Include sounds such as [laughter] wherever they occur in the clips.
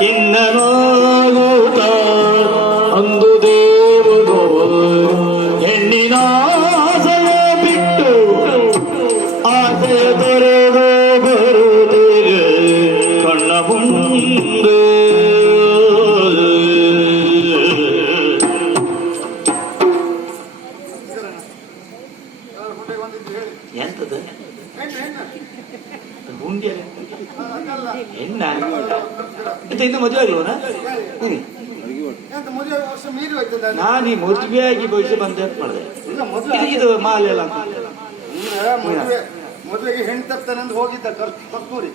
ಕಿನ್ನನಾಗುತ್ತ ಅಂದು ದೇವರು ಹೆಣ್ಣಿನ ಆಸೆಯ ಬಿಟ್ಟು ಆಸೆಯ ತೊರೆದು ಬರುತ್ತೀರೆ ಕಣ್ಣ ಮುಂದೆ ಎಂತದ ಹುಂಡಿಯ ಹೆಣ್ಣ ಎಂತ ಇನ್ನು ಮದುವೆ ಆಗ್ಲವನ ಮದುವೆ ನಾನು ಈ ಮದುವೆಯಾಗಿ ಭವಿಷ್ಯ ಬಂದೆ ಅಂತ ಮಾಡಿದೆ. ಮದುವೆ ಇದು ಮಾಲೆ ಎಲ್ಲ ಮದುವೆ ಮದುವೆಗೆ ಹೆಣ್ಣು ತರ್ತಾನೆ ಅಂತ ಹೋಗಿದ್ದ ಕಸ್ತೂರಿ.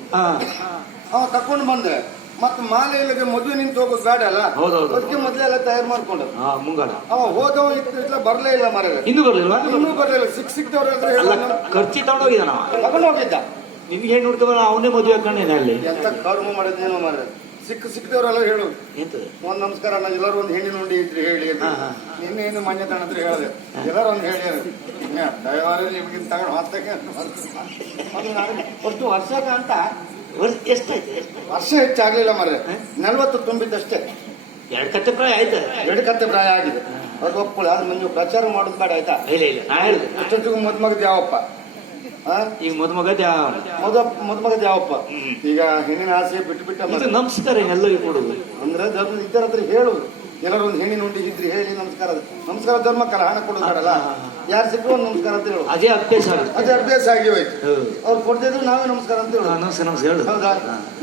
ಅವ ತಕೊಂಡು ಬಂದೆ. ಮತ್ತೆ ಮಾಲೆ ಇಲ್ಲದೆ ಮದುವೆ ನಿಂತು ಹೋಗೋ ಬೇಡ ಅಲ್ಲ? ಹೌದೌದು. ಅದಕ್ಕೆ ಮೊದಲೇ ಎಲ್ಲ ತಯಾರು ಮಾಡ್ಕೊಂಡು ಹಾ ಮುಂಗಡ. ಅವ ಹೋದವ ಇತ್ತು ಇಟ್ಲ ಬರ್ಲೇ ಇಲ್ಲ ಮರದ ಇನ್ನೂ ಬರ್ಲಿಲ್ವಾ ಇನ್ನೂ ಬರ್ಲಿಲ್ಲ. ಸಿಕ್ ಸಿಕ್ತವ್ರೆ ಅಲ್ಲ ಖರ್ಚಿ ತಗೊಂಡೋಗಿದ್ದಾನ ತಗೊಂಡು ಹೋಗಿದ್ದ. ನಿನ್ಗೆ ಹೆಣ್ಣು ಹುಡ್ಕಬಲ್ಲ ಅವನೇ ಮದುವೆ ಹಾಕೊಂಡೇನೆ ಅಲ್ಲಿ? ಎಂತ ಕರ್ಮ ಮಾಡಿದ್ನೇನೋ ಮಾರ ಸಿಕ್ಕ ಸಿಕ್ತವ್ರೆಲ್ಲ ಹೇಳು. ಎಂತದ? ಒಂದ್ ನಮಸ್ಕಾರ ಅಣ್ಣ ಎಲ್ಲರೂ ಒಂದು ಹೆಣ್ಣಿನ ಉಂಡಿ ಇದ್ರಿ ಹೇಳಿ ಅಂತ. ಹಾ, ಹಾ. ನಿನ್ನೆ ಏನು ಮಾನ್ಯ ಹತ್ರ ಹೇಳಿದೆ. ಎಲ್ಲರೂ ಒಂದು ಹೇಳಿ ದಯವಾರ ನಿಮ್ಗಿಂತ ತಗೊಂಡು ಹೊತ್ತಕ್ಕೆ ಅಷ್ಟು ವರ್ಷಕ್ಕೆ ಅಂತ ಎಷ್ಟಾಯ್ತು? ಎಷ್ಟು? ವರ್ಷ ಹೆಚ್ಚಾಗ್ಲಿಲ್ಲ ಮರೆ ನಲ್ವತ್ತು ತುಂಬಿದ್ದಷ್ಟೇ. ಎರಡು ಕತ್ತೆ ಪ್ರಾಯ ಆಯ್ತು? ಎರಡು ಕತ್ತೆ ಪ್ರಾಯ ಆಗಿದೆ. ಅದು ಒಪ್ಪಳು ಆದ್ರೆ ನೀವು ಪ್ರಚಾರ ಮಾಡೋದು ಬೇಡ ಆಯ್ತಾ? ಇಲ್ಲ ಇಲ್ಲ ನಾ ಹೇಳಿದೆ. ಅಷ್ಟೊತ್ತಿಗೂ ಮದ್ಮಗದ ಯಾವಪ್ಪ? ಆ? ಈಗ ಮದುಮಗ ಮದ ಮದ್ಮಗದ ಯಾವಪ್ಪ. ಈಗ ಹೆಣ್ಣಿನ ಆಸೆ ಬಿಟ್ಟು ಬಿಟ್ಟ. ನಮಸ್ಕಾರ ಎಲ್ಲರಿಗೂ ಕೊಡುದು. ಅಂದ್ರೆ ಇದ್ದರ ಹತ್ರ ಹೇಳುದು. ಎಲ್ಲರೂ ಒಂದು ಹೆಣ್ಣಿನ ಉಂಡಿ ಇದ್ರಿ ಹೇಳಿ ನಮಸ್ಕಾರ. ನಮಸ್ಕಾರ ಧರ್ಮಕ್ಕಲ್ಲ ಹಣ ಕೊಡೋದು ಬೇಡಲ್ಲ ಹಾ, ಹಾ, ಯಾರು ಸಿಕ್ಕರು ಒಂದು ನಮಸ್ಕಾರ ಅಂತ ಹೇಳು. ಅದೇ ಅಭ್ಯಾಸ ಅದೇ ಅಭ್ಯಾಸ ಆಗಿ ಹೋಯ್ತು. ಹೌದು. ಅವ್ರು ಕೊಡ್ತಿದ್ರು ನಾವೇ ನಮಸ್ಕಾರ ಅಂತ ಹೇಳು. ನಮಸ್ತೆ ನಮಸ್ಕಾರ ನಮಸ್ಕಾರ ಹೇಳು. ಹೌದಾ?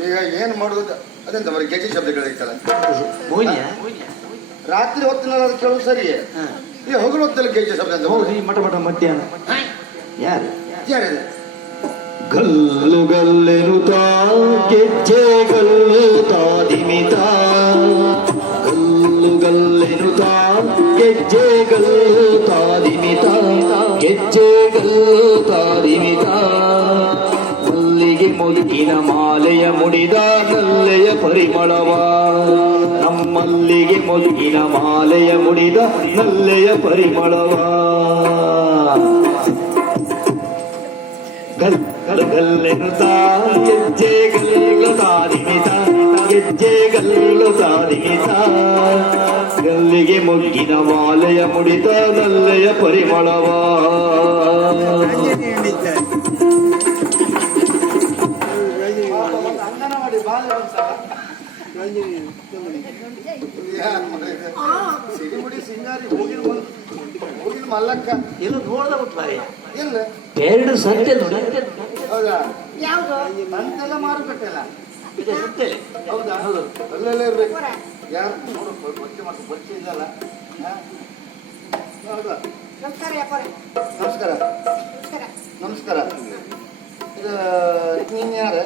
ಈಗ ಏನ್ ಮಾಡುದು? ಅದೆಂತ ಬರೀ ಗೆಜಿ ಶಬ್ದ ಮೋನಿಯ ರಾತ್ರಿ ಹೊತ್ತಿನಲ್ಲಿ ಅದು ಕೇಳೋದು ಸರಿ. ಈ ಹಗಲು ಹೊತ್ತಲ್ಲಿ ಗೆಜಿ ಶಬ್ದ ಅಂತ ಹೌದು ಈ ಮಠ ಮಠ ಮಧ್ಯಾಹ್ನ. ಯಾರು? ಯಾರಿದೆ ಗಲ್ಲು ಗಲ್ಲೆನುತ ಗೆಜ್ಜೆ ತಾ ದಿಮಿತ ಗೆಜ್ಜೆ ಗಲ್ಲುತ ದಿಮಿತ ಗೆಜ್ಜೆ ಗಲ್ಲುತ ದಿಮಿತ ಮಲ್ಲಿಗೆ ಮುಗಿನ ಮಾಲೆಯ ಮುಡಿದ ನಲ್ಲೆಯ ಪರಿಮಳವ ನಮ್ಮಲ್ಲಿಗೆ ಮುಗಿನ ಮಾಲೆಯ ಮುಡಿದ ನಲ್ಲೆಯ ಪರಿಮಳವ ಗಲ್ ಗಲ್ ಗಲ್ಲೆನುತ ಗೆಜ್ಜೆ ಗಲ್ಲಿಗೆ ಮೊಗ್ಗಿನ ಮಾಲೆಯ ಮುಡಿತ ನಲ್ಲೆಯ ಪರಿಮಳವ. ಮಲ್ಲಕ್ಕ ಎಲ್ಲ ನೋಡ್ದ ಬಿಟ್ಟಾರೆ ಇಲ್ಲ ಎರಡು ಸಂತೆ ನೋಡಿ. ಹೌದಾ? ಯಾವುದು? ಮಾರುಕಟ್ಟೆ ಅಲ್ಲ? ಇದೆ ಹೌದಾ ಹೌದು? ಅಲ್ಲೆಲ್ಲ ಇರ್ಬೇಕು. ಯಾರು ಬಚ್ಚೆ ಮತ್ತು ಬಚ್ಚೆ ಇಲ್ಲಲ್ಲ ಹಾ? ಹೌದಾ ನಮಸ್ಕಾರ. ನಮಸ್ಕಾರ. ಇದು ನೀನು ಯಾರು?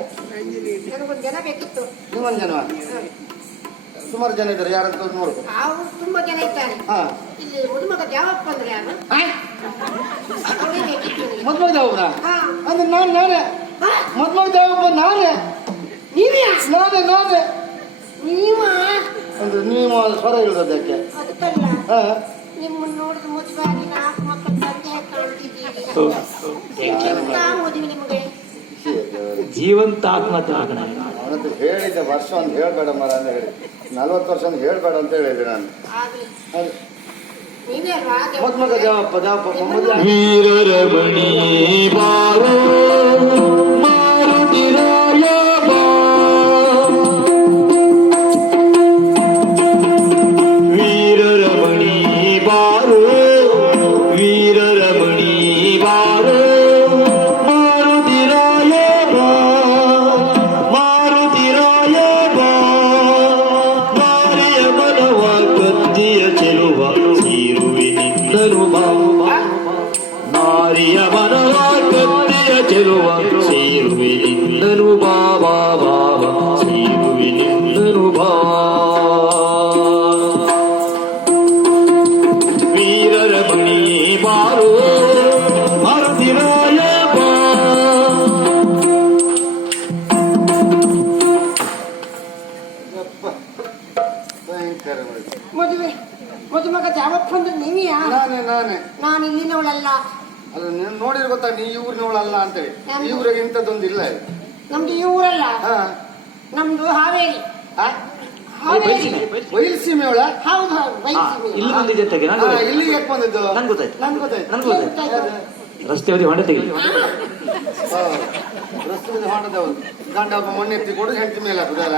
ನನಗೊಂದು ಜನ ಬೇಕಿತ್ತು. ನೀವೊಂದು ಜನ? ಸುಮಾರು ಜನ ಇದ್ದಾರೆ. ಯಾರಂತ ನೋಡು. ಅವರು ತುಂಬಾ ಜನ ಇದ್ದಾರೆ. ಇಲ್ಲಿ ಹುಡುಮಗ ಯಾವಪ್ಪ ಅಂದ್ರೆ ಯಾರು. ಮದ್ಮಗ ದೇವಪ್ಪ ಹಾ. ಅಂದ್ರೆ ನಾನು ನಾನೇ? ಹಾ? ಮದ್ಮಗ ದೇವಪ್ಪ ನಾನೇ? ನೀವೇ ನಾನೇ ನಾನೇ. ನೀವ? ಅಂದ್ರೆ ನೀವು ಅದು ಸ್ವರ ಇಳಿದಕ್ಕೆ ಅದಕ್ಕಲ್ಲ ಹಾ. ನಿಮ್ಮನ್ನ ನೋಡಿದ ಮದುವೆ ಆಗಿ ನಾಲ್ಕು ಮಕ್ಕಳ ತಂದೆ ಕಾಣ್ತಿದ್ದೀರಿ ಎಂತ ಮದುವೆ ನಿಮಗೆ. ಜೀವಂತ ಆತ್ಮಹತ್ಯೆ ಅವನದ್ದು ಹೇಳಿದ್ದೆ ವರ್ಷ ಒಂದು ಹೇಳ್ಬೇಡ ಮರ ಅಂತ ಹೇಳಿ. ನಲ್ವತ್ತು ವರ್ಷ ಒಂದು ಹೇಳ್ಬೇಡ ಅಂತ ಹೇಳಿದ್ದೆ ನಾನು. ಮೊದ್ಮಗ ನೀವೇ ಮೊದಲ ವೀರರ ವೀರರಮಣಿ ಬಾರೋ. Viva ನಮ್ದು ಹಾವೇರಿ. ಆ? ಹಾವೇರಿ. ಹೌದು. ಇಲ್ಲಿ ನಂಗೆ ಗೊತ್ತಾಯ್ತು. ಇಲ್ಲಿಗೆ ಯಾಕೆ ಬಂದಿದ್ದು? ನಂಗೆ ಗೊತ್ತಾಯ್ತು. ನನ್ಗೆ ಗೊತ್ತಾಯ್ತು. ನಂಗೆ ಗೊತ್ತಾಯ್ತು. ಗೊತ್ತಾಯ್ತು. ರಸ್ತೆ ಹೊಂಡ ತೆಗಿಲಿ. ಹಾ, ರಸ್ತೆ ಹೊಂಡದವರು ಗಂಡ ಒಬ್ಬ ಮಣ್ಣು ಎತ್ತಿ ಕೊಡು ಹೆಂಡತಿ ಮೇಲೆ ಹಾಕುದಲ್ಲ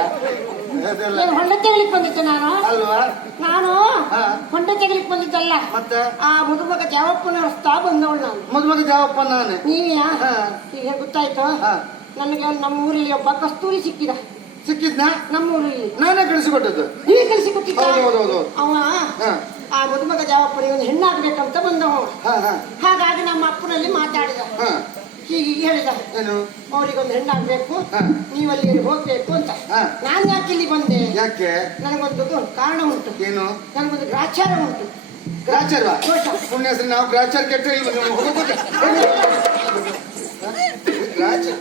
ಅದೆಲ್ಲ ಏನು ಹೊಂಡ ತೆಗಿಲಿಕ್ಕೆ ಬಂದಿದ್ದೆ ನಾನು? ಅಲ್ವಾ? ನಾನು? ಹಾ. ಹೊಂಡ ತೆಗಿಲಿಕ್ಕೆ ಬಂದಿದ್ದಲ್ಲ? ಮತ್ತೆ? ಆ ಮದುಮಗ ಜಾವಪ್ಪನ ರಸ್ತಾ ಬಂದವಳು ನಾನು. ಮದುಮಗ ಜಾವಪ್ಪ ನಾನು. ನೀವ್ಯಾ ಹಾ. ಈಗ ಗೊತ್ತಾಯ್ತು? ಹಾ. ನನಗೆ ನಮ್ಮ ಊರಲ್ಲಿ ಒಬ್ಬ ಕಸ್ತೂರಿ ಸಿಕ್ಕಿದ. ಸಿಕ್ಕಿದ್ನ? ನಮ್ಮ ಊರಲ್ಲಿ. ನಾನೇ ಕಳಿಸಿಕೊಟ್ಟದ್ದು. ನೀನು ಕಳಿಸಿಕೊಟ್ಟಿದ್ದ? ಹೌದು, ಹೌದು, ಹೌದು. ಅವ ಹಾ. ಆ ಮದುಮಗ ಜವಾಬ್ದಾರಿ ಒಂದು ಹೆಣ್ಣಾಗ್ಬೇಕಂತ ಬಂದವ ಹಾ ಹಾ. ಹಾಗಾಗಿ ನಮ್ಮ ಅಪ್ಪನಲ್ಲಿ ಮಾತಾಡಿದ. ಹಾ. ಹೀಗೆ ಹೀಗೆ ಹೇಳಿದ. ಏನು? ಅವರಿಗೊಂದು ಹೆಣ್ಣಾಗ್ಬೇಕು ಹಾ. ನೀವು ಅಲ್ಲಿ ಹೋಗ್ಬೇಕು ಅಂತ. ಹಾ. ನಾನು ಯಾಕೆ ಇಲ್ಲಿ ಬಂದೆ? ಯಾಕೆ? ನನಗೊಂದು ಕಾರಣ ಉಂಟು. ಏನು? ನನಗೊಂದು ಗ್ರಾಚಾರ ಉಂಟು. ಗ್ರಾಚಾರ ದೋಷ. ಪುಣ್ಯ ಹೆಸರು ನಾವು ಗ್ರಾಚಾರ ಕೆಟ್ಟ ಇಲ್ವ ನೀವು ಹೋಗೋದು? [laughs] ಗ್ರಾಚಾರ?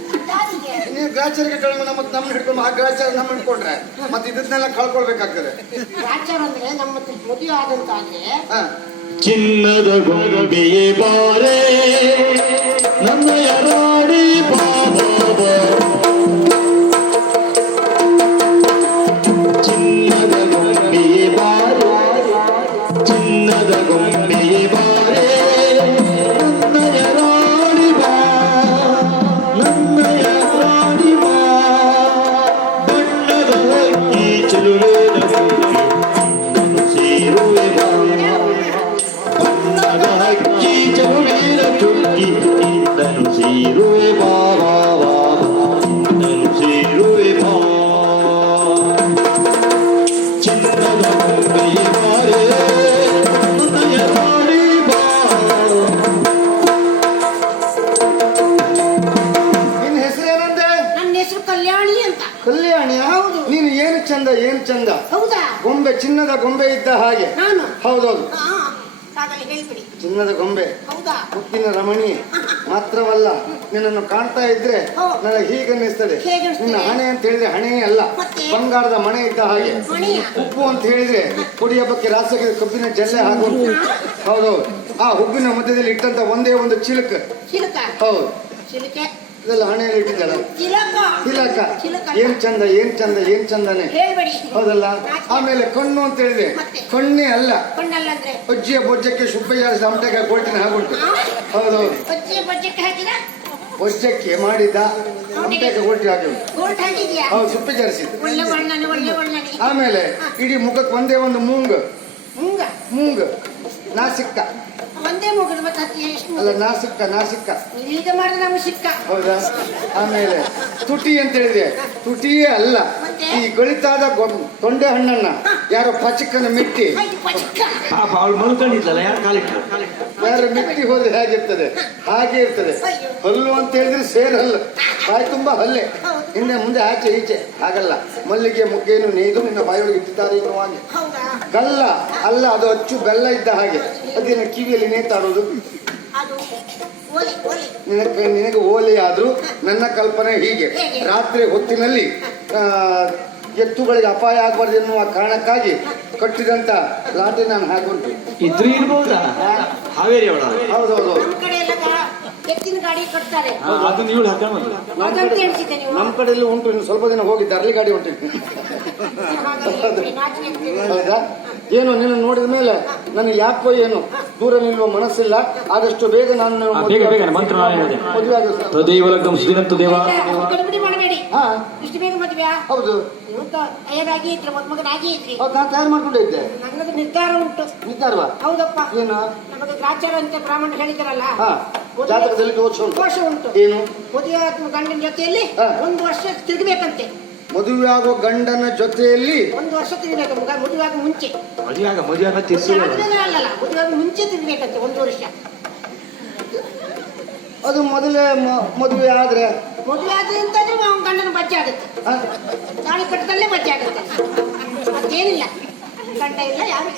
ನೀವು ಗ್ರಾಚಾರ ಕೆಟ್ಟ ನಮ್ಮ ನಮ್ಮ ಹಿಡ್ಕೊಂಡು ಆ ಗ್ರಾಚಾರ ನಮ್ಮ ಹಿಡ್ಕೊಂಡ್ರೆ ಮತ್ತೆ ಇದನ್ನೆಲ್ಲ ಕಳ್ಕೊಳ್ಬೇಕಾಗ್ತದೆ ಗ್ರಾಚಾರ ಅಂದ್ರೆ ನಮ್ಮ ಮದುವೆ ಆದಂತಾದ್ರೆ ಚಿನ್ನದ ಗೊಂಬೆಯೇ ಬಾರೆ ನಮ್ಮ ರಾಣಿ ಹಾಗೆ. ನಾನು. ಹೌದೌದು. ಹಾ ಹಾಗಲ್ಲಿ ಹೇಳ್ಬಿಡಿ. ಚಿನ್ನದ ಗೊಂಬೆ. ಹೌದಾ? ಮುತ್ತಿನ ರಮಣಿ. ಮಾತ್ರವಲ್ಲ ನಿನ್ನನ್ನು ಕಾಣ್ತಾ ಇದ್ರೆ. ನನಗೆ ಹೀಗೆ ಅನ್ನಿಸ್ತದೆ? ನಿನ್ನ ಹಣೆ ಅಂತ ಹೇಳಿದ್ರೆ ಹಣೆಯೇ ಅಲ್ಲ? ಬಂಗಾರದ ಮಣೆ ಇದ್ದ ಹಾಗೆ? ಉಪ್ಪು ಅಂತ ಹೇಳಿದ್ರೆ ಕುಡಿಯ ಬಗ್ಗೆ ರಾಸಕ್ಕೆ ಕಬ್ಬಿನ ಜಲ್ಲೆ ಹಾಗೂ ಹೌದೌದು. ಆ ಹುಬ್ಬಿನ ಮಧ್ಯದಲ್ಲಿ ಇಟ್ಟಂತ ಒಂದೇ ಒಂದು ಚಿಲುಕ. ಚಿಲಕ? ಹೌದು. ಚಿಲಕೆ. ಇದೆಲ್ಲ ಇಟ್ಟಿದ್ದಾಳ. ತಿಲಕ. ಚಿಲಕ ಏನ್ ಚಂದ ಏನ್ ಚಂದ ಏನ್ ಚಂದನೆ. ಹೌದಲ್ಲ? ಆಮೇಲೆ ಕಣ್ಣು ಅಂತ ಹೇಳಿದೆ. ಕಣ್ಣೇ ಅಲ್ಲ. ಅಜ್ಜಿಯ ಬೊಜ್ಜಕ್ಕೆ ಸುಬ್ಬಯ್ಯ ಕೊಳ್ತಿನ ಹಾಗುಂಟು ಹೌದು ಹೌದೌದು. ಬಜ್ಜಿ ಬಜ್ಜಕ್ಕೆ ಮಾಡಿದ ಸಮಟೆಗೆ ಕೊಳ್ತಿ ಹಾಕಿ ಹೌದು ಸುಪ್ಪಿ ಜರಿಸಿದ್ದು ಆಮೇಲೆ ಇಡೀ ಮುಖಕ್ಕೆ ಒಂದೇ ಒಂದು ಮೂಂಗ್. ಮುಂಗ? ಮೂಂಗ್. ನಾಸಿಕ್ಕ. ಒಂದೇ ಮುಗಿದು ಮತ್ತೆ ಹತ್ತಿ ಎಷ್ಟು ಅಲ್ಲ ನಾಸಿಕ್ಕ ನಾಸಿಕ್ಕ. ಈಗ ಮಾಡಿದ್ರೆ ನಮ್ಗೆ ಸಿಕ್ಕ. ಹೌದಾ? ಆಮೇಲೆ ತುಟಿ ಅಂತ ಹೇಳಿದೆ. ತುಟಿಯೇ ಅಲ್ಲ ಮತ್ತೆ? ಈ ಗಳಿತಾದ ಗೊ- ತೊಂಡೆ ಹಣ್ಣನ್ನ ಯಾರೋ ಪಚಕ್ಕನ ಮಿಟ್ಟಿ. ಪಾಪ ಅವಳು ಮಲ್ಕೊಂಡಿದ್ದಲ್ಲ ಯಾರು ಕಾಲಿಟ್ರು? ಯಾರು ಮಿಕ್ಕಿ ಹೋದ್ರೆ ಹೇಗಿರ್ತದೆ? ಹಾಗೆ ಇರ್ತದೆ. ಅಯ್ಯೋ. ಹಲ್ಲು ಅಂತ ಹೇಳಿದ್ರೆ ಸೇರಲ್ಲ ಬಾಯಿ ತುಂಬಾ ಹಲ್ಲೆ. ಹೌದು. ಮುಂದೆ ಆಚೆ ಈಚೆ. ಹಾಗಲ್ಲ. ಮಲ್ಲಿಗೆ ಮುಗ್ಗೇನು ನೇಯ್ದು ನಿನ್ನ ಬಾಯೊಳಗೆ ಇಟ್ಟಿದ್ದಾರೆ ಎನ್ನುವ ಹಾಗೆ. ಹೌದಾ? ಗಲ್ಲ ಅಲ್ಲ ಅದು ಅಚ್ಚು ಬೆಲ್ಲ ಇದ್ದ ಹಾಗೆ. ಅದೇನು ಕಿವಿಯಲ್ಲಿ ನೇತಾಡೋದು ಅದು ಓಲಿ ಓಲಿ. ನಿನಗೆ ನಿನಗೆ ಓಲೆ ಆದ್ರೂ ನನ್ನ ಕಲ್ಪನೆ ಹೀಗೆ. ರಾತ್ರಿ ಹೊತ್ತಿನಲ್ಲಿ ಆ, ಎತ್ತುಗಳಿಗೆ ಅಪಾಯ ಆಗಬಾರ್ದು ಎನ್ನುವ ಕಾರಣಕ್ಕಾಗಿ ಕಟ್ಟಿದಂತ ಲಾಟಿ ನಾನು ಹಾಕೊಂಡ್ರಿ ಇದ್ರೆ ಇರ್ಬೋದಾ? ಹಾವೇರಿ ಅವಳ. ಹೌದೌದು ನಮ್ಮ ಕಡೆ ಎಲ್ಲ ಗಾ- ಎತ್ತಿನ ಗಾಡಿ ಕಟ್ತಾರೆ. ಅದನ್ನ ಇವಳು ಹಾಕೊಂಡು ಅದಂತ ಎಣಿಸಿದ್ದೆ ನೀವು. ನಮ್ಮ ಕಡೆಯಲ್ಲಿ ಉಂಟು ಇನ್ನು ಸ್ವಲ್ಪ ದಿನ ಹೋಗಿದ್ದೆ ಅರ್ಲಿ ಗಾಡಿ ಉಂಟು ಹಾಗಾಗಿ ನಾಚಿಕೆ ಆಗ್ತಿದೆ. ಹೌದಾ? ಏನು ನಿನ್ನ ನೋಡಿದ ಮೇಲೆ ನನಗೆ ಯಾಕೋ ಏನು? ದೂರ ನಿಲ್ಲುವ ಮನಸ್ಸಿಲ್ಲ. ಆದಷ್ಟು ಬೇಗ ನಾನು ಬೇಗ, ಬೇಗ, ಮಂತ್ರ ನಾನು ಹೇಳಿದೆ. ಮದುವೆ ಆಗ ತದೇವ ಲಗ್ನಂ ಸುದಿನಂತು ದೇವ. ಇಲ್ಲ, ಮಾಡಬೇಡಿ. ಹಾ. ಇಷ್ಟು ಬೇಗ ಮದ್ವೆಯಾ ಹೌದು. ಇವತ್ತ ಇದ್ರಿ ಮದ್ಮಗನಾಗಿ ಇದ್ರಿ. ಹೌದು ನಾನು ತಯಾರು ಮಾಡ್ಕೊಂಡಿದ್ದೆ ನನ್ನದು ನಿರ್ಧಾರ ಉಂಟು. ಹೌದಪ್ಪ. ಏನು? ನಮಗೆ ಗ್ರಾಚಾರ ಅಂತ ಬ್ರಾಹ್ಮಣ ಹೇಳಿದಾರಲ್ಲ ಜಾತಕದಲ್ಲಿ ದೋಷ ಉಂಟು. ದೋಷ ಉಂಟು. ಏನು? ಮದುವೆ ಗಂಡನ ಜೊತೆಯಲ್ಲಿ. ಒಂದು ವರ್ಷ ತಿರುಗಬೇಕಂತೆ. ಮದುವೆ ಆಗೋ ಗಂಡನ ಜೊತೆಯಲ್ಲಿ ಒಂದು ವರ್ಷ ತಿನ್ಬೇಕು ಮಗ ಮದುವೆ ಮುಂಚೆ. ಮದುವೆಯಾಗ ಮದುವೆಯಾಗ ಅಲ್ಲಲ್ಲ ಮುಂಚೆ ತಿನ್ಬೇಕಂತೆ ಒಂದು ವರ್ಷ. ಅದು ಮೊದಲೇ ಮ- ಮದುವೆ ಆದ್ರೆ? ಮದುವೆ ಆದ್ರೆ ಅಂತಂದ್ರೆ ಅವನ ಗಂಡನ ಬಜ್ಜೆ ಆಗುತ್ತೆ. ಆ, ತಾಳಿ ಕಟ್ಟದಲ್ಲೇ ಬಜ್ಜೆ ಆಗುತ್ತೆ. ಅದೇನಿಲ್ಲ. ಗಂಡ ಇಲ್ಲ ಯಾರು.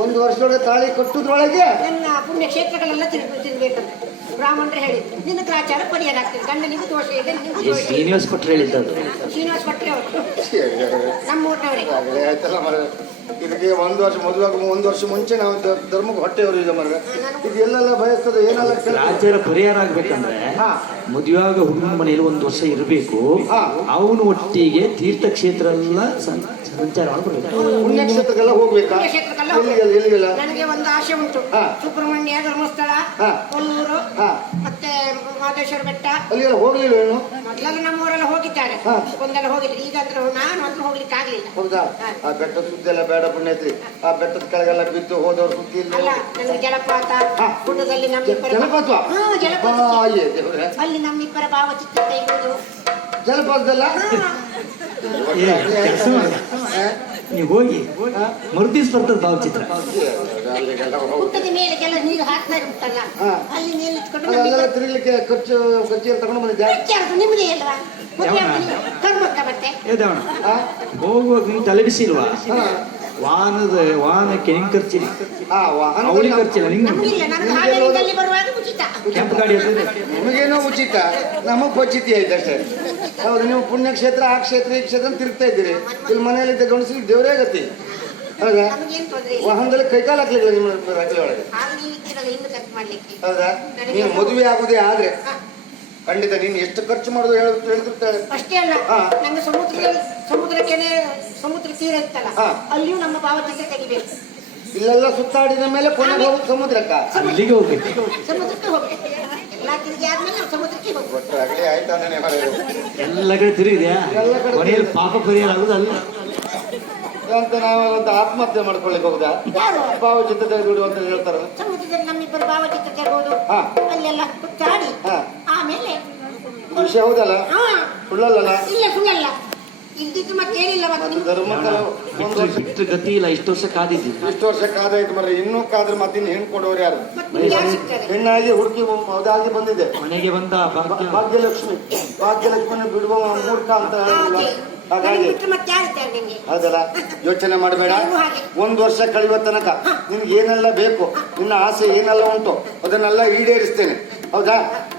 ಒಂದು ವರ್ಷದೊಳಗೆ ತಾಳಿ ಕಟ್ಟುದ್ರೊಳಗೆ ನನ್ನ ಪುಣ್ಯ ಕ್ಷೇತ್ರಗಳೆಲ್ಲ ತಿರುಗಿ ತಿರುಗಬೇಕಂತೆ. ಬ್ರಾಹ್ಮಣರು ಹೇಳಿದ್ರು ನಿನ್ನ ಗ್ರಾಚಾರ ಪರಿಹಾರ ಗಂಡ ಗಂಡನಿಗೂ ದೋಷ ಇದೆ ನಿನಗೂ ದೋಷ ಇದೆ ಶ್ರೀನಿವಾಸ್ ಭಟ್ರು ಹೇಳಿದ್ದದು ಶ್ರೀನಿವಾಸ ಕೊಟ್ಟೆಯವರು ನಮ್ಮ ಊರಿನವರೇ ಆಗಲೇ ಆಯ್ತಲ್ಲ ಮರ ಇದಕ್ಕೆ ಒಂದು ವರ್ಷ ಮದುವೆ ಒಂದು ವರ್ಷ ಮುಂಚೆ ನಾವು ಧರ್ಮಕ್ಕೆ ಹೊಟ್ಟೆಯವರು ಇದೆ ಮರ ಇದು ಎಲ್ಲೆಲ್ಲ ಬಯಸ್ತದೆ ಏನೆಲ್ಲ ಕೇಳ್ತದೆ? ರಾಜ್ಯರ ಪರಿಹಾರ ಆಗ್ಬೇಕಂದ್ರೆ ಹಾ. ಮದುವೆಯಾಗ ಹುಡುಗನ ಮನೆಯಲ್ಲಿ ಒಂದು ವರ್ಷ ಇರಬೇಕು ಹಾ. ಅವನು ಒಟ್ಟಿಗೆ ತೀರ್ಥಕ್ಷೇತ್ರ ಎಲ್ಲ ಸಂ- ಸಂಚಾರ ಮಾಡ್ಬೇಕು ಪುಣ್ಯಕ್ಷೇತ್ರಕ್ಕೆಲ್ಲ ಹೋಗ್ಬೇಕಾ ಪುಣ್ಯಕ್ಷೇತ್ರಕ್ಕೆಲ್ಲ ಎಲ್ಲಿಗೆಲ್ಲ ಎಲ್ಲಿಗೆಲ್ಲ ನನಗೆ ಒಂದು ಆಸೆ ಉಂಟು ಹಾ. ಸುಬ್ರಹ್ಮಣ್ಯ ಧರ್ಮಸ್ಥಳ ಹಾ. ಕೊಲ್ಲೂರು. ಮತ್ತೆ ಮಹದೇಶ್ವರ ಬೆಟ್ಟ. ಅಲ್ಲಿಗೆಲ್ಲ ಹೋಗ್ಲಿಲ್ಲ ಏನು ನಮ್ಮ ಊರೆಲ್ಲ ಹೋಗಿದ್ದಾರೆ. ಒಂದಲ್ಲ ಹೋಗಿದ್ರು. ಈಗ ಅಂದ್ರೆ ನಾನು ಅಂದ್ರೆ ಹೋಗ್ಲಿಕ್ಕೆ ಆಗ್ಲಿಲ್ಲ. ಹೌದಾ? ಆ ಬೆಟ್ಟದ ಸುದ್ದಿ ಎಲ್ಲ ಬೇಡ ಪುಣ್ಯತ್ರಿ. ಆ ಬೆಟ್ಟದ ಕೆಳಗೆಲ್ಲ ಬಿದ್ದು ಹೋದವ್ರ ಸುದ್ದಿ ಇಲ್ಲ ಅಲ್ಲ ನನಗೆ ಜಲಪಾತ. ಗುಡ್ಡದಲ್ಲಿ ನಮ್ಮಿಬ್ಬರ ಜಲಪಾತ ಹಾ, ಜಲಪಾತ ಆ, ಅಲ್ಲಿ ನಮ್ಮಿಬ್ಬರ ಭಾವಚಿತ್ರ ತೆಗೆಯುವುದು ಜಲಪಾತದಲ್ಲ. ನೀವು ಹೋಗಿ ಮರುದಿವ್ಸ ಬರ್ತದೆ ಭಾವಚಿತ್ರ. ಅಲ್ಲಿಗೆಲ್ಲ ಮೇಲೆ ಕೆಲ ನೀರು ಹಾಕ್ತಾ ಅಲ್ಲಿ ನೀರು ಇಟ್ಕೊಂಡು ಅಲ್ಲೆಲ್ಲ ತಿರುಗಲಿಕ್ಕೆ ಖರ್ಚು ಖರ್ಚಿಯಲ್ಲಿ ತಗೊಂಡು ಬಂದಿದ್ದೆ ಜಾಸ್ತಿ ನಿಮ್ಮದೇ ಅಲ್ವಾ? ಕರ್ಮಕ್ಕ? ಹೋಗುವಾಗ ನೀವು ತಲೆ ಬಿಸಿ ಇಲ್ವಾ ವಾಹನದ ವಾಹನಕ್ಕೆ ನಿಂಗೆ ಖರ್ಚಿಲ್ಲ? ಅವಳಿಗೆ ಖರ್ಚಿಲ್ಲ ನಿಂಗೆ ನಮ್ಗೆ ಕೆಂಪು ಗಾಡಿ ನಿಮಗೇನೋ ಉಚಿತ. ನಮಗ್ ಪಚಿತಿ ಆಯ್ತು ಅಷ್ಟೇ ಹೌದು ನೀವು ಪುಣ್ಯಕ್ಷೇತ್ರ ಆ ಕ್ಷೇತ್ರ ಈ ಕ್ಷೇತ್ರ ತಿರುಗ್ತಾ ಇದ್ದೀರಿ. ಇಲ್ಲಿ ಮನೆಯಲ್ಲಿ ಗಮನಿಸಿ ದೇವರೇ ಗತಿ. ಹೌದಾ? ನಮಗೇನ್ ತೊಂದ್ರೆ ಇಲ್ಲ. ವಾಹನದಲ್ಲಿ ಕೈಕಾಲು ಹಾಕ್ಲಿಲ್ಲ ನಿಮ್ಮ ರಗಳೆ ಒಳಗೆ? ಹೌದಾ ನೀವು ಇದ್ದೀರಲ್ಲ ಇನ್ನು ಖರ್ಚು ಮಾಡ್ಲಿಕ್ಕೆ? ಹೌದಾ? ನೀನು ಮದುವೆ ಆಗುದೇ ಆದ್ರೆ? ಖಂಡಿತ ನೀನು ಎಷ್ಟು ಖರ್ಚು ಮಾಡೋದು ಹೇಳ್ತಿರ್ತಾಳೆ ಅಷ್ಟೇ ಅಲ್ಲ ನಮ್ಮ ಸಮುದ್ರ ಸಮುದ್ರಕ್ಕೆ ಸಮುದ್ರ ತೀರ ಇತ್ತಲ್ಲ. ಅಲ್ಲಿಯೂ ನಮ್ಮ ಭಾವಚಿತ್ರ ತೆಗಿಬೇಕು. ಇಲ್ಲೆಲ್ಲ ಸುತ್ತಾಡಿದ ಮೇಲೆ ಕೊನೆಗೆ ಹೋಗುದು ಸಮುದ್ರಕ್ಕ. ಅಲ್ಲಿಗೆ ಹೋಗ್ಬೇಕು. ಸಮುದ್ರಕ್ಕೆ ಹೋಗ್ಬೇಕು. ಎಲ್ಲ ಕಡೆ ತಿರುಗಿದ್ಯಾ ಕೊನೆಯಲ್ಲಿ ಪಾಪ ಪರಿಹಾರ ಆಗುದು ಅಲ್ಲ? ಅಂತ ನಾವು ಒಂದು ಆತ್ಮಹತ್ಯೆ ಮಾಡ್ಕೊಳ್ಳಿಕ್ಕೆ ಹೋಗುದಾ? ಯಾರು? ಭಾವಚಿತ್ರ ತೆಗೆದುಬಿಡು ಅಂತ ಹೇಳ್ತಾರಲ್ಲ. ಸಮುದ್ರದಲ್ಲಿ ನಮ್ಮಿಬ್ಬರು ಭಾವಚಿತ್ರ ತೆಗೋದು ಹಾ. ಅಲ್ಲೆಲ್ಲ ಹಾ. ಆಮೇಲೆ ವಿಷಯ ಹೌದಲ್ಲ? ಹಾ. ಸುಳ್ಳಲ್ಲ ಇಲ್ಲ ಸುಳ್ಳಲ್ಲ. ಮತ್ತೆ ನಿಮ್ಗೆ ಒಂದು ವರ್ಷ ಬಿಟ್ರೆ ಗತಿ ಇಲ್ಲ ಇಷ್ಟು ವರ್ಷ ಕಾದಿದ್ದೀನಿ ಇಷ್ಟು ವರ್ಷ ಕಾದಾಯ್ತು ಮರ್ರಿ. ಇನ್ನೂ ಕಾದ್ರೆ ಮತ್ತಿನ ಹೆಣ್ಣು ಕೊಡೋರು ಯಾರು? ಮತ್ತೆ ನಿಮ್ಗೆ ಯಾರು ಸಿಗ್ತಾರೆ? ಹೆಣ್ಣಾಗಿ ಹುಡುಕಿ ಅದಾಗಿ ಬಂದಿದೆ. ಮನೆಗೆ ಬಂದ ಭಾಗ್ಯ. ಭಾಗ್ಯಲಕ್ಷ್ಮಿ. ಭಾಗ್ಯಲಕ್ಷ್ಮಿನ ಬಿಡುವ ಮೂರ್ಖ ಅಂತ ಹೇಳಿಲ್ಲ ಹಾಗಾಗಿ ಮತ್ತೆ ನಿಮ್ಗೆ ಹೌದಲ್ಲ ಯೋಚನೆ ಮಾಡಬೇಡ. ಹಾಗೆ. ಒಂದ್ ವರ್ಷ ಕಳೆಯುವ ತನಕ ನಿನ್ಗೆ ಏನೆಲ್ಲ ಬೇಕು? ನಿನ್ನ ಆಸೆ ಏನೆಲ್ಲ ಉಂಟು? ಅದನ್ನೆಲ್ಲ ಈಡೇರಿಸ್ತೇನೆ. ಹೌದಾ?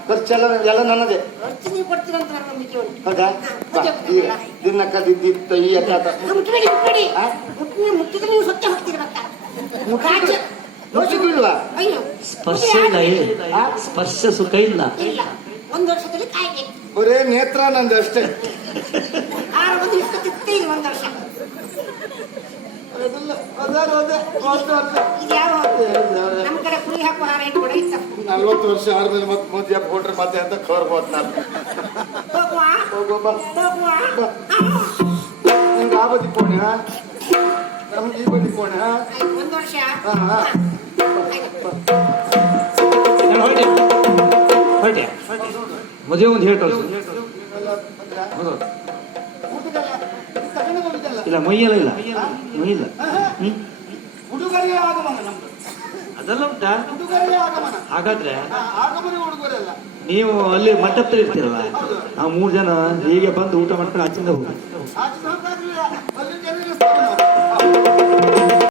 ಖರ್ಚೆಲ್ಲ ಎಲ್ಲ ನನ್ನದೇ. ಖರ್ಚು ನೀವು ಕೊಡ್ತೀರಂತ ನನ್ನ ನಂಬಿಕೆ ಉಂಟು ಹೌದಾ ಬಾ, ಈ ದಿನ ಕದಿದ್ದಿತ್ತ ಈ ಅಕ್ಕ ಮುಟ್ಟಬೇಡಿ ಮುಟ್ಟಬೇಡಿ ಆ? ಮುಟ್ಟಿ ಮುಟ್ಟಿದ್ರೆ ನೀವು ಸತ್ಯ ಹೋಗ್ತೀರಿ ಮತ್ತೆ. ರಾಜ್ಯ ಮುಟ್ಟಿಲ್ವಾ ಅಯ್ಯೋ. ಸ್ಪರ್ಶ ಇಲ್ಲ ಏ. ಸ್ಪರ್ಶ ಸುಖ ಇಲ್ಲ. ಇಲ್ಲ. ಒಂದು ವರ್ಷದಲ್ಲಿ ಕಾಯ್ಬೇಕು. ಬರೇ ನೇತ್ರ ನಂದು ಅಷ್ಟೇ. ಆರು ಒಂದು ಒಂದು ವರ್ಷ. ನಲ್ವತ್ತು ವರ್ಷ ಆದ್ಮೇಲೆ ಮತ್ತೆ ಮದುವೆ ಕೊಟ್ರೆ ಮತ್ತೆ ಅಂತ ನಾನು ಹೋಗುವ? ಹೋಗೋಬ್ಬ ಹೋಗುವ? ನಿಮ್ಗೆ ಆ ಬದಿ ಕೋಣ ನಮ್ಗೆ ಈ ಬದಿ ಕೋಣ ಒಂದು ವರ್ಷ. ನಾನು ಹೊರಟೆ. ಹೊರಟೆ. ಮದುವೆ ಒಂದು ಹೇಳ್ತಾರೆ ಹೌದು. ಇಲ್ಲ ಮೈಯೆಲ್ಲ ಇಲ್ಲ. ಮೊಯ್ಯಲ್ಲ ಹುಡುಗರಿಗೆ ಆಗಮನ ನಮ್ದು. ಅದೆಲ್ಲ ಉಂಟಾ? ಹುಡುಗರಿಗೆ ಆಗಮನ. ಹಾಗಾದ್ರೆ ಆಗಮನ ಹುಡುಗರಲ್ಲ ನೀವು ಅಲ್ಲಿ ಮಂಟಪದಲ್ಲಿ ಇರ್ತೀರಲ್ಲ? ನಾವು ಮೂರು ಜನ ಹೀಗೆ ಬಂದು ಊಟ ಮಾಡ್ಕೊಂಡು ಆಚಿಂದ ಹೋಗಿ?